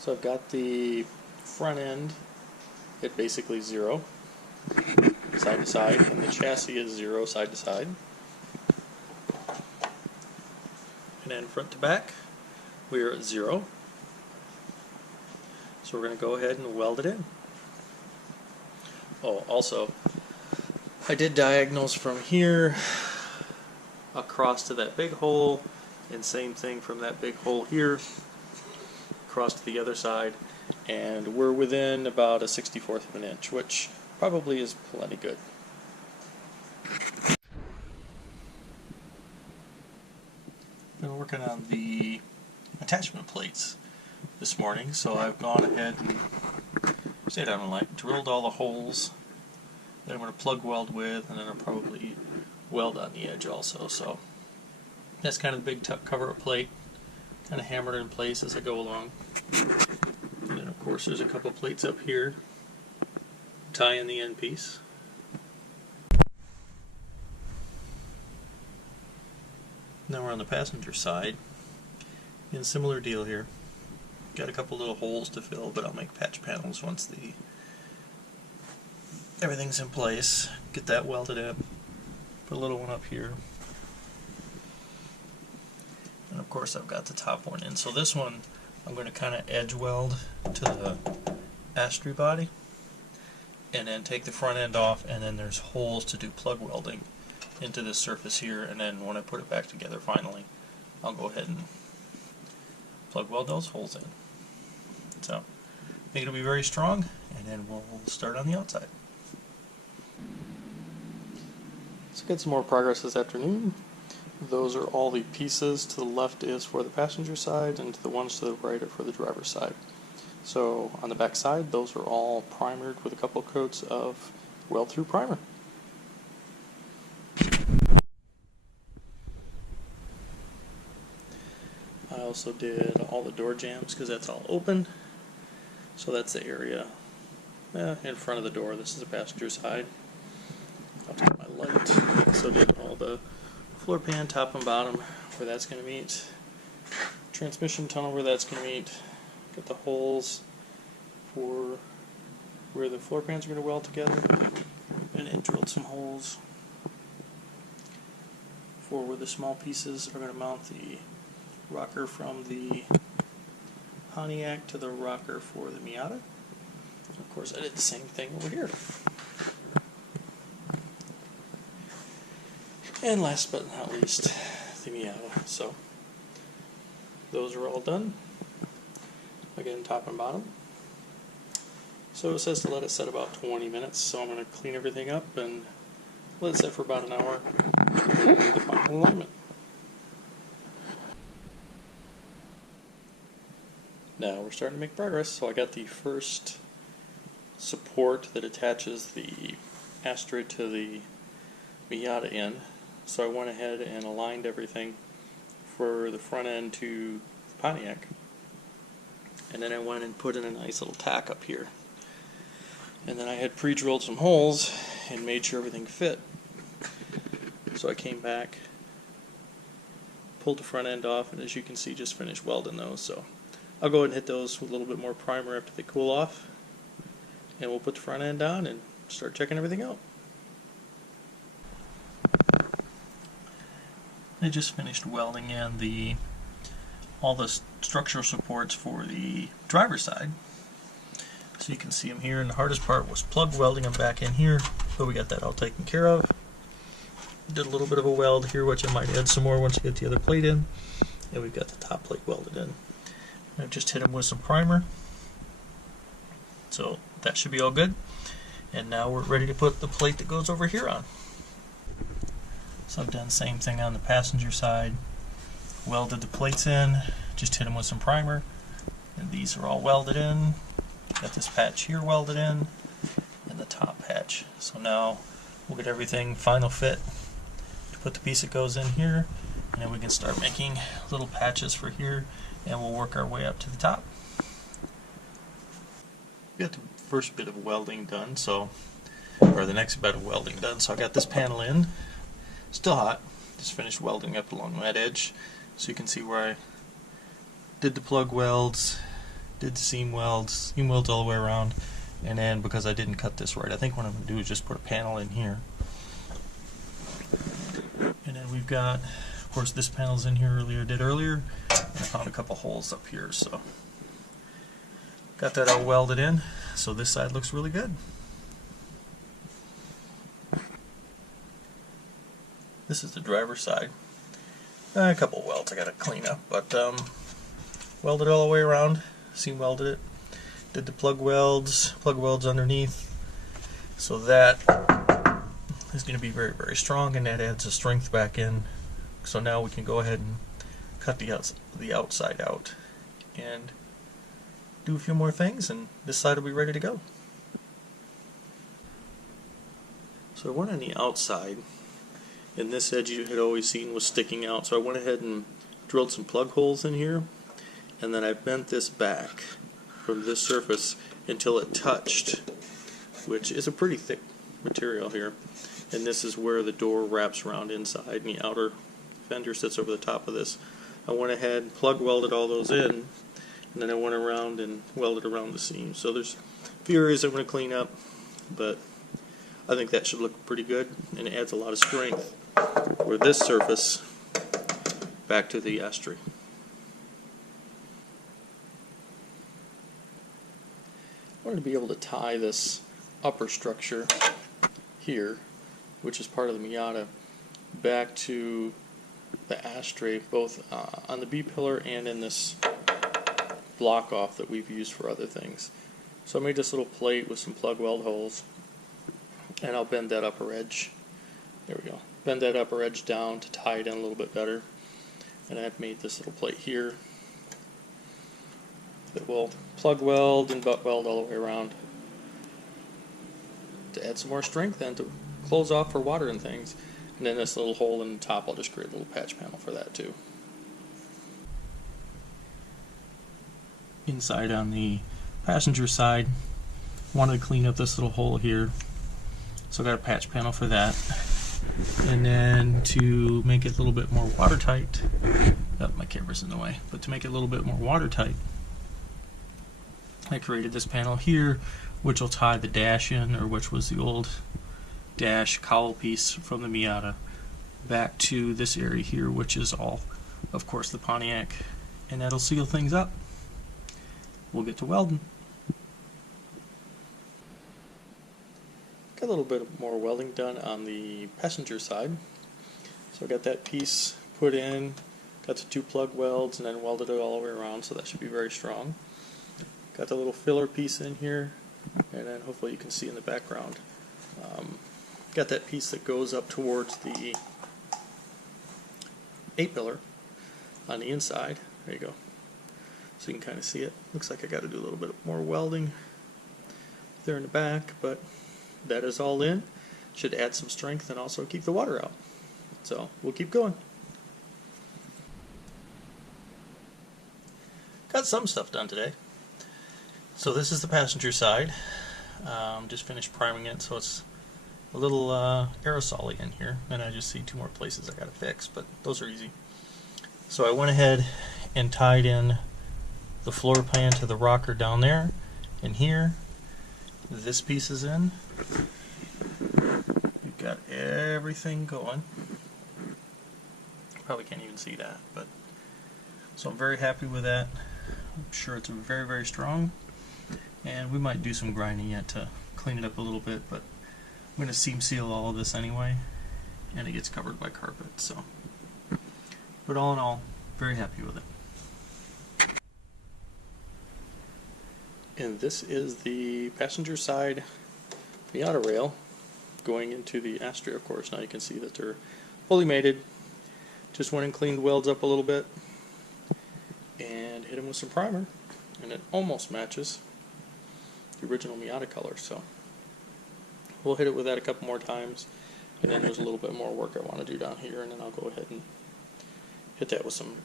So I've got the front end at basically 0, side to side, and the chassis is 0, side to side. And then front to back, we're at 0. So we're going to go ahead and weld it in. Oh, also, I did diagonals from here across to that big hole, and same thing from that big hole here across to the other side, and we're within about a 64th of an inch, which probably is plenty good. Been working on the attachment plates this morning, so I've gone ahead and stayed on the line, drilled all the holes that I'm going to plug weld with, and then I'll probably weld on the edge also. So that's kind of the big cover-up plate, kind of hammered in place as I go along. And then of course there's a couple plates up here, tie in the end piece. Now we're on the passenger side, and similar deal here. Got a couple little holes to fill, but I'll make patch panels once everything's in place. Get that welded in. Put a little one up here. And of course I've got the top one in. So this one I'm going to kind of edge weld to the Astre body, and then take the front end off, and then there's holes to do plug welding into this surface here, and then when I put it back together finally, I'll go ahead and plug weld those holes in. So I think it'll be very strong, and then we'll start on the outside. So get some more progress this afternoon. Those are all the pieces. To the left is for the passenger side, and to the ones to the right are for the driver's side. So on the back side, those are all primered with a couple coats of weld-through primer. I also did all the door jambs because that's all open. So that's the area in front of the door. This is the passenger side. I'll get my light. Also did all the floor pan, top and bottom, where that's going to meet. Transmission tunnel, where that's going to meet. Got the holes for where the floor pans are going to weld together. And then drilled some holes for where the small pieces are going to mount the rocker from the Pontiac to the rocker for the Miata. Of course, I did the same thing over here. And last but not least, the Miata. So those are all done. Again, top and bottom. So it says to let it set about 20 minutes, so I'm going to clean everything up and let it set for about an hour and do the final alignment. Now we're starting to make progress. So I got the first support that attaches the Astre to the Miata in. So I went ahead and aligned everything for the front end to the Pontiac. And then I went and put in a nice little tack up here. And then I had pre-drilled some holes and made sure everything fit. So I came back, pulled the front end off, and as you can see, just finished welding those. So I'll go ahead and hit those with a little bit more primer after they cool off, and we'll put the front end on and start checking everything out. I just finished welding in all the structural supports for the driver's side. So you can see them here, and the hardest part was plug welding them back in here, but we got that all taken care of. Did a little bit of a weld here, which I might add some more once you get the other plate in, and we've got the top plate welded in. I've just hit them with some primer, so that should be all good. And now we're ready to put the plate that goes over here on. So I've done the same thing on the passenger side. Welded the plates in, just hit them with some primer, and these are all welded in. Got this patch here welded in, and the top patch. So now we'll get everything final fit to put the piece that goes in here, and then we can start making little patches for here, and we'll work our way up to the top. We got the first bit of welding done, or the next bit of welding done. So I got this panel in, still hot. Just finished welding up along that edge, so you can see where I did the plug welds, did seam welds all the way around, and then because I didn't cut this right, I think what I'm going to do is just put a panel in here. And then we've got, of course, this panel's in here earlier, and I found a couple holes up here, so got that all welded in, so this side looks really good. This is the driver's side. A couple welds I got to clean up, but welded all the way around, seam welded it, did the plug welds underneath, so that is going to be very, very strong, and that adds the strength back in. So now we can go ahead and cut the outside out and do a few more things, and this side will be ready to go. So I went on the outside, and this edge you had always seen was sticking out, so I went ahead and drilled some plug holes in here, and then I bent this back from this surface until it touched, which is a pretty thick material here, and this is where the door wraps around inside, and the outer fender sits over the top of this. I went ahead and plug welded all those in, and then I went around and welded around the seam. So there's a few areas I'm going to clean up, but I think that should look pretty good, and it adds a lot of strength for this surface back to the Astre. I wanted to be able to tie this upper structure here, which is part of the Miata, back to the Astre, both on the B-pillar and in this block off that we've used for other things. So I made this little plate with some plug weld holes, and I'll bend that upper edge. There we go. Bend that upper edge down to tie it in a little bit better. And I've made this little plate here that will plug weld and butt weld all the way around to add some more strength and to close off for water and things. And then this little hole in the top, I'll just create a little patch panel for that too. Inside on the passenger side, wanted to clean up this little hole here, so I got a patch panel for that. And then to make it a little bit more watertight, my camera's in the way, but to make it a little bit more watertight, I created this panel here, which will tie the dash in, or which was the old dash cowl piece from the Miata, back to this area here, which is all, of course, the Pontiac, and that'll seal things up. We'll get to welding. Got a little bit more welding done on the passenger side. So I got that piece put in, got the 2 plug welds, and then welded it all the way around, so that should be very strong. Got the little filler piece in here, and then hopefully you can see in the background. Got that piece that goes up towards the A-pillar on the inside. There you go. So you can kind of see it. Looks like I got to do a little bit more welding there in the back, but that is all in. Should add some strength and also keep the water out. So we'll keep going. Got some stuff done today. So this is the passenger side. Just finished priming it, so it's a little aerosol-y in here, and I just see 2 more places I gotta fix, but those are easy. So I went ahead and tied in the floor pan to the rocker down there, and here this piece is in. We've got everything going. Probably can't even see that, but so I'm very happy with that. I'm sure it's very, very strong, and we might do some grinding yet to clean it up a little bit, but I'm going to seam seal all of this anyway, and it gets covered by carpet. So, but all in all, very happy with it. And this is the passenger side Miata rail going into the Astre, of course. Now you can see that they're fully mated. Just went and cleaned welds up a little bit and hit them with some primer, and it almost matches the original Miata color. So we'll hit it with that a couple more times, and then there's a little bit more work I want to do down here, and then I'll go ahead and hit that with some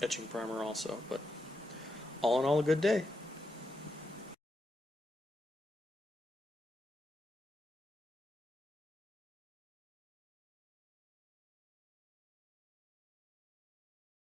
etching primer also. But all in all, a good day.